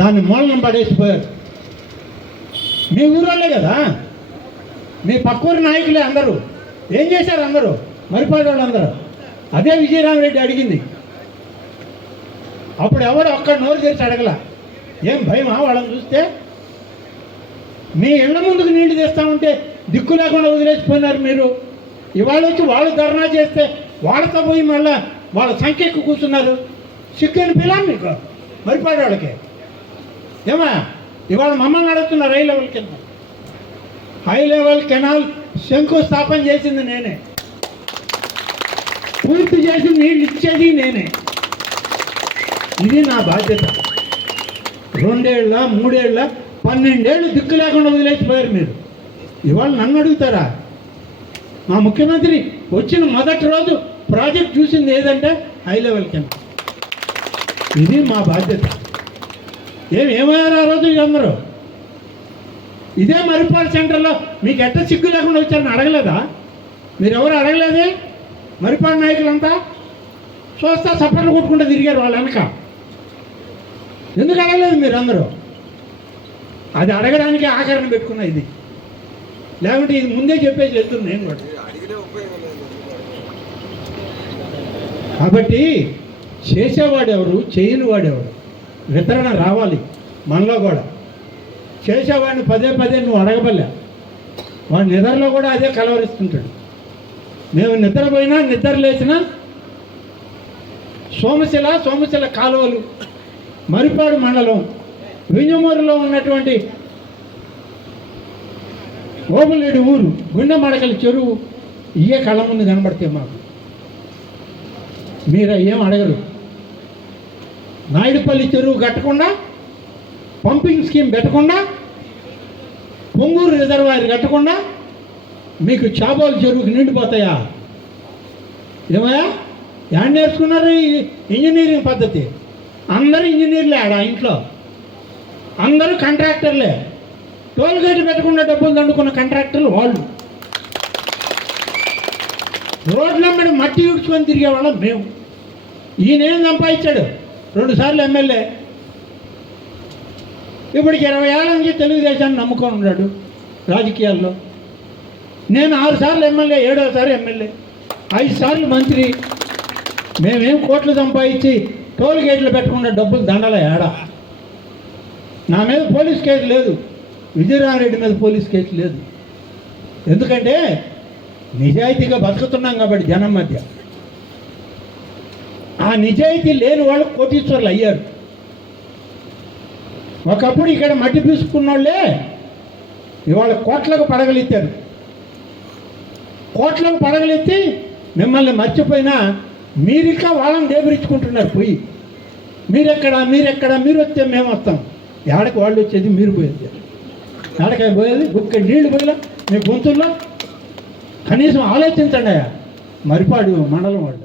దాన్ని మూలన పడేసిపోయారు. మీ ఊరోళ్ళే కదా, మీ పక్కూరి నాయకులే అందరూ. ఏం చేశారు అందరూ? మరిపాడు వాళ్ళు అందరూ. అదే విజయరామరెడ్డి అడిగింది. అప్పుడు ఎవడు ఒక్క నోరు తెరిచి అడగల. ఏం భయమా వాళ్ళని చూస్తే? మీ ఇళ్ల ముందుకు నీళ్లు తెస్తామంటే దిక్కు లేకుండా వదిలేసిపోయినారు మీరు. ఇవాళ వచ్చి వాళ్ళు ధర్నా చేస్తే వాళ్ళతో పోయి మళ్ళీ వాళ్ళ సంఖ్య ఎక్కువ కూర్చున్నారు. సిక్కని పిల్లని మీకు మరిపాడు వాళ్ళకి. ఏమా ఇవాళ మమ్మల్ని అడుగుతున్నారు హై లెవెల్ కెనాల్ శంకుస్థాపన చేసింది నేనే, పూర్తి చేసి నీళ్ళు ఇచ్చేది నేనే. ఇది నా బాధ్యత. 2 ఏళ్ళ 3 ఏళ్ళ 12 ఏళ్ళు దిక్కు లేకుండా వదిలేసిపోయారు మీరు. ఇవాళ నన్ను అడుగుతారా? మా ముఖ్యమంత్రి వచ్చిన మొదటి రోజు ప్రాజెక్ట్ చూసింది ఏదంటే హై లెవెల్ కెనాల్. ఇది మా బాధ్యత. ఏమయ్యారు ఆ రోజు అందరూ? ఇదే మరిపాడు సెంటర్లో మీకు ఎట్ట సిగ్గు లేకుండా వచ్చారని అడగలేదా? మీరెవరు అడగలేదే? మరిపాడు నాయకులంతా చూస్తా సపర్లు కొట్టుకుంటూ తిరిగారు వాళ్ళ వెనక. ఎందుకు అడగలేదు మీరందరూ? అది అడగడానికి ఆఖరణ పెట్టుకున్నా ఇది. లేకుంటే ఇది ముందే చెప్పేసి వెళ్తుంది నేను కూడా. కాబట్టి చేసేవాడు ఎవరు, చేయని వాడెవరు? వితరణ రావాలి మనలో కూడా. చేసేవాడిని పదే పదే నువ్వు అడగబలే. వాడి నిద్రలో కూడా అదే కలవరిస్తుంటాడు. మేము నిద్రపోయినా నిద్ర లేచినా సోమశిల కాలువలు, మరిపాడు మండలం, వింజమూరులో ఉన్నటువంటి ఓబులేడు ఊరు, గుండె మడకల చెరువు, ఇవే కళ్ళ ముందు కనబడతాయి మాకు. మీరు ఏం అడగరు. నాయుడుపల్లి చెరువు కట్టకుండా, పంపింగ్ స్కీమ్ పెట్టకుండా, పొంగూరు రిజర్వాయర్ కట్టకుండా మీకు చాబోలు చెరువుకి నిండిపోతాయా? ఏమయ్యా యాడ్ నేర్చుకున్నారు ఈ ఇంజనీరింగ్ పద్ధతి? అందరూ ఇంజనీర్లే ఆడ ఇంట్లో, అందరూ కాంట్రాక్టర్లే. టోల్ గేట్ పెట్టకుండా డబ్బులు దండుకున్న కాంట్రాక్టర్లు వాళ్ళు. రోడ్ల మీద మట్టి ఉడ్చుకొని తిరిగేవాళ్ళం మేము. ఈయనేం సంపాదించాడు? 2 సార్లు ఎమ్మెల్యే. ఇప్పటికి 20 ఏళ్ళ నుంచి తెలుగుదేశాన్ని నమ్ముకొని ఉన్నాడు రాజకీయాల్లో. నేను 6 సార్లు ఎమ్మెల్యే, 7వసారి ఎమ్మెల్యే, 5 సార్లు మంత్రి. మేమేం కోట్లు సంపాదించి టోల్ గేట్లు పెట్టకుండా డబ్బులు దండల ఏడా? నా మీద పోలీస్ కేసు లేదు, విజయరామరెడ్డి మీద పోలీస్ కేసు లేదు. ఎందుకంటే నిజాయితీగా బతుకుతున్నాం కాబట్టి జనం మధ్య. ఆ నిజాయితీ లేని వాళ్ళు కోటీశ్వర్లు అయ్యారు. ఒకప్పుడు ఇక్కడ మట్టి పీసుకున్న వాళ్ళే ఇవాళ కోట్లకు పడగలెత్తారు. కోట్లకు పడగలెత్తి మిమ్మల్ని మర్చిపోయినా మీరికా వాళ్ళని దేబరించుకుంటున్నారు పోయి. మీరెక్కడ మీరు వస్తే మేము వస్తాం. ఏడకి వాళ్ళు వచ్చేది, మీరు పోయేది. ఏడకాయ పోయేది, గుక్క నీళ్లు పోయేలా మీ గొంతుల్లో. కనీసం ఆలోచించండి. మరిపాడు మండలం వాళ్ళు